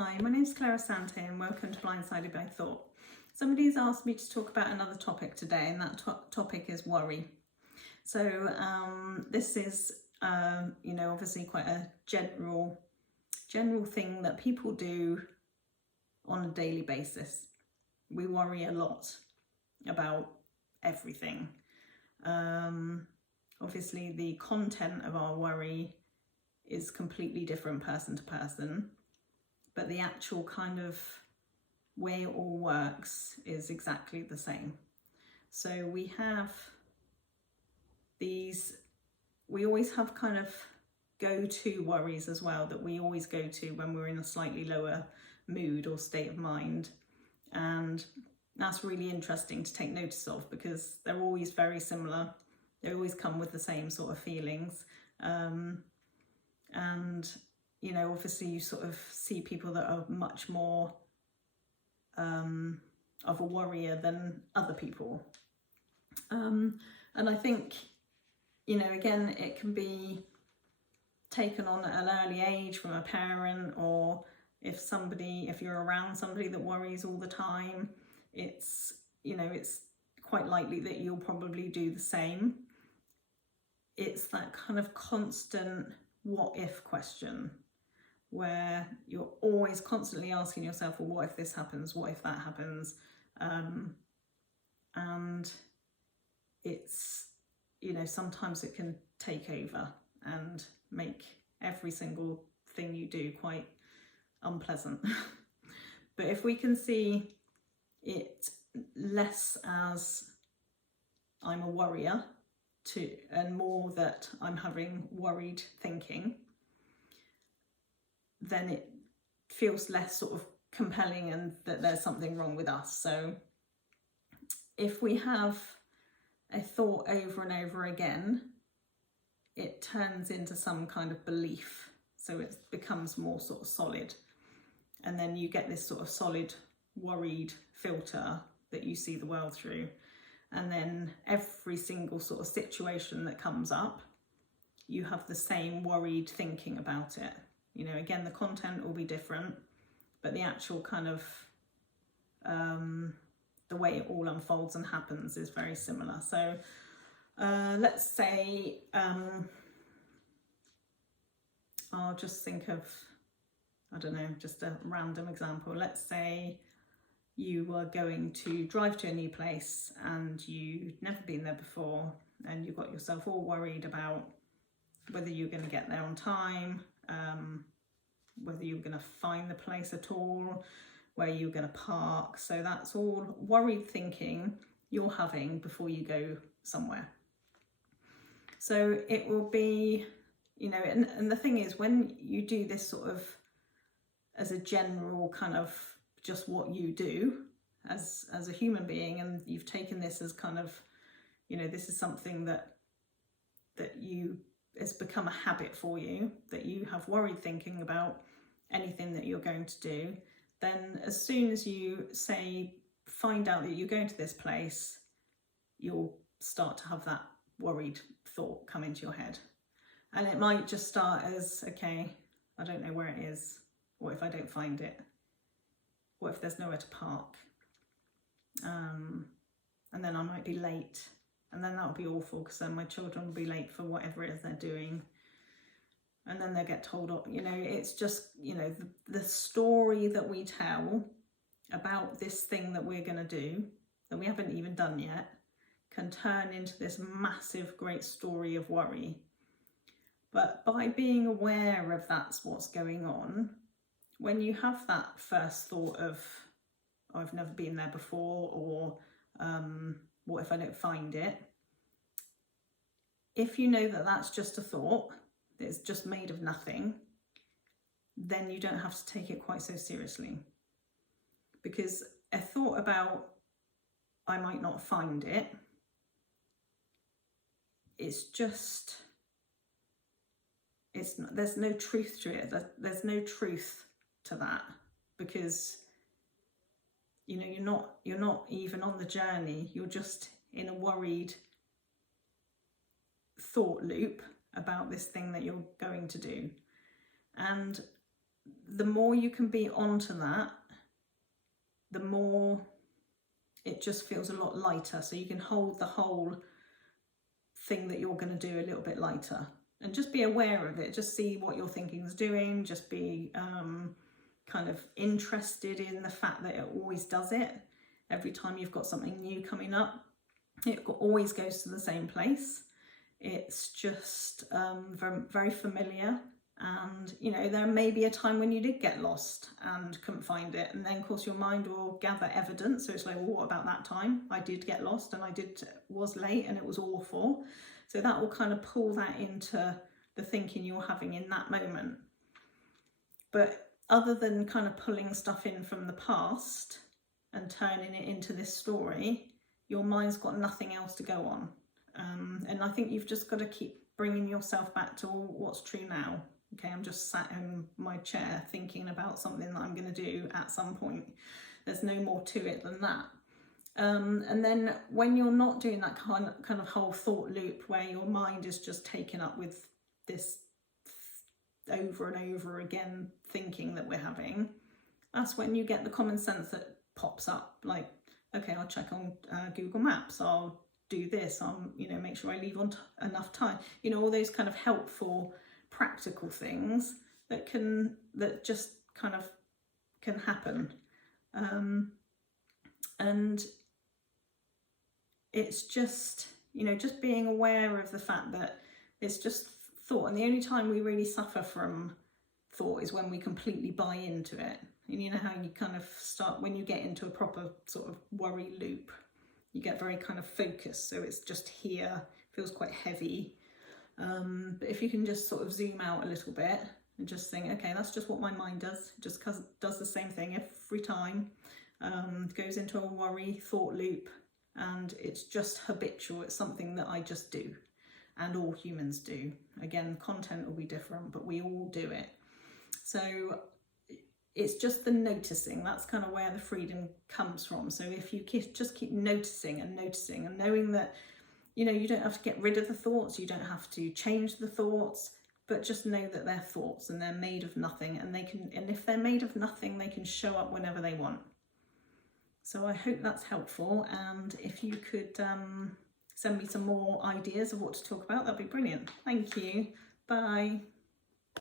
Hi, my name is Clara Sante and welcome to Blindsided by Thought. Somebody's asked me to talk about another topic today, and that topic is worry. So this is, obviously quite a general thing that people do on a daily basis. We worry a lot about everything. Obviously the content of our worry is completely different person to person, but the actual kind of way it all works is exactly the same. So we always have kind of go-to worries as well that we always go to when we're in a slightly lower mood or state of mind. And that's really interesting to take notice of because they're always very similar. They always come with the same sort of feelings. Obviously you sort of see people that are much more of a worrier than other people. And I think, again, it can be taken on at an early age from a parent, or if you're around somebody that worries all the time, it's quite likely that you'll probably do the same. It's that kind of constant what if question where you're always constantly asking yourself, well, what if this happens? What if that happens? And it's, sometimes it can take over and make every single thing you do quite unpleasant. But if we can see it less as I'm a worrier and more that I'm having worried thinking, then it feels less sort of compelling and that there's something wrong with us. So if we have a thought over and over again, it turns into some kind of belief. So it becomes more sort of solid. And then you get this sort of solid, worried filter that you see the world through. And then every single sort of situation that comes up, you have the same worried thinking about it. Again, the content will be different, but the actual kind of the way it all unfolds and happens is very similar. So let's say I'll just think of, just a random example. Let's say you were going to drive to a new place and you'd never been there before, and you got yourself all worried about whether you're going to get there on time, whether you're going to find the place at all, where you're going to park. So that's all worried thinking you're having before you go somewhere. So it will be, and the thing is, when you do this sort of as a general kind of just what you do as a human being, and you've taken this as kind of, this is something that it's become a habit for you, that you have worried thinking about anything that you're going to do, then as soon as you find out that you're going to this place, you'll start to have that worried thought come into your head. And it might just start as, okay, I don't know where it is. What if I don't find it? What if there's nowhere to park? And then I might be late. And then that'll be awful because then my children will be late for whatever it is they're doing. And then they'll get told off. It's just, the story that we tell about this thing that we're going to do, that we haven't even done yet, can turn into this massive, great story of worry. But by being aware of that's what's going on, when you have that first thought of, oh, I've never been there before, or what if I don't find it? If you know that that's just a thought, that it's just made of nothing, then you don't have to take it quite so seriously. Because a thought about, I might not find it, there's no truth to it. There's no truth to that, because you're not even on the journey. You're just in a worried thought loop about this thing that you're going to do. And the more you can be onto that, the more it just feels a lot lighter. So you can hold the whole thing that you're going to do a little bit lighter, and just be aware of it. Just see what your thinking is doing. Just be kind of interested in the fact that it always does it. Every time you've got something new coming up, it always goes to the same place. It's just very, very familiar. And, you know, there may be a time when you did get lost and couldn't find it. And then, of course, your mind will gather evidence. So it's like, well, what about that time? I did get lost and I was late and it was awful. So that will kind of pull that into the thinking you're having in that moment. But other than kind of pulling stuff in from the past and turning it into this story, your mind's got nothing else to go on. And I think you've just got to keep bringing yourself back to what's true now. Okay, I'm just sat in my chair thinking about something that I'm going to do at some point. There's no more to it than that. And then when you're not doing that kind of whole thought loop where your mind is just taken up with this over and over again thinking that we're having, that's when you get the common sense that pops up. Like, okay, I'll check on Google Maps. I'll do this. I'll, you know, make sure I leave on enough time. You know, all those kind of helpful, practical things that just kind of can happen. And it's just, you know, just being aware of the fact that it's just thought. And the only time we really suffer from thought is when we completely buy into it. And you know how you kind of start, when you get into a proper sort of worry loop, you get very kind of focused. So it's just here, feels quite heavy. But if you can just sort of zoom out a little bit and just think, okay, that's just what my mind does. It just does the same thing every time. Goes into a worry thought loop, and it's just habitual. It's something that I just do, and all humans do. Again, content will be different, but we all do it. So it's just the noticing. That's kind of where the freedom comes from. So if you just keep noticing and noticing and knowing that, you know, you don't have to get rid of the thoughts, you don't have to change the thoughts, but just know that they're thoughts and they're made of nothing, and if they're made of nothing, they can show up whenever they want. So I hope that's helpful, and if you could send me some more ideas of what to talk about, that'd be brilliant. Thank you. Bye.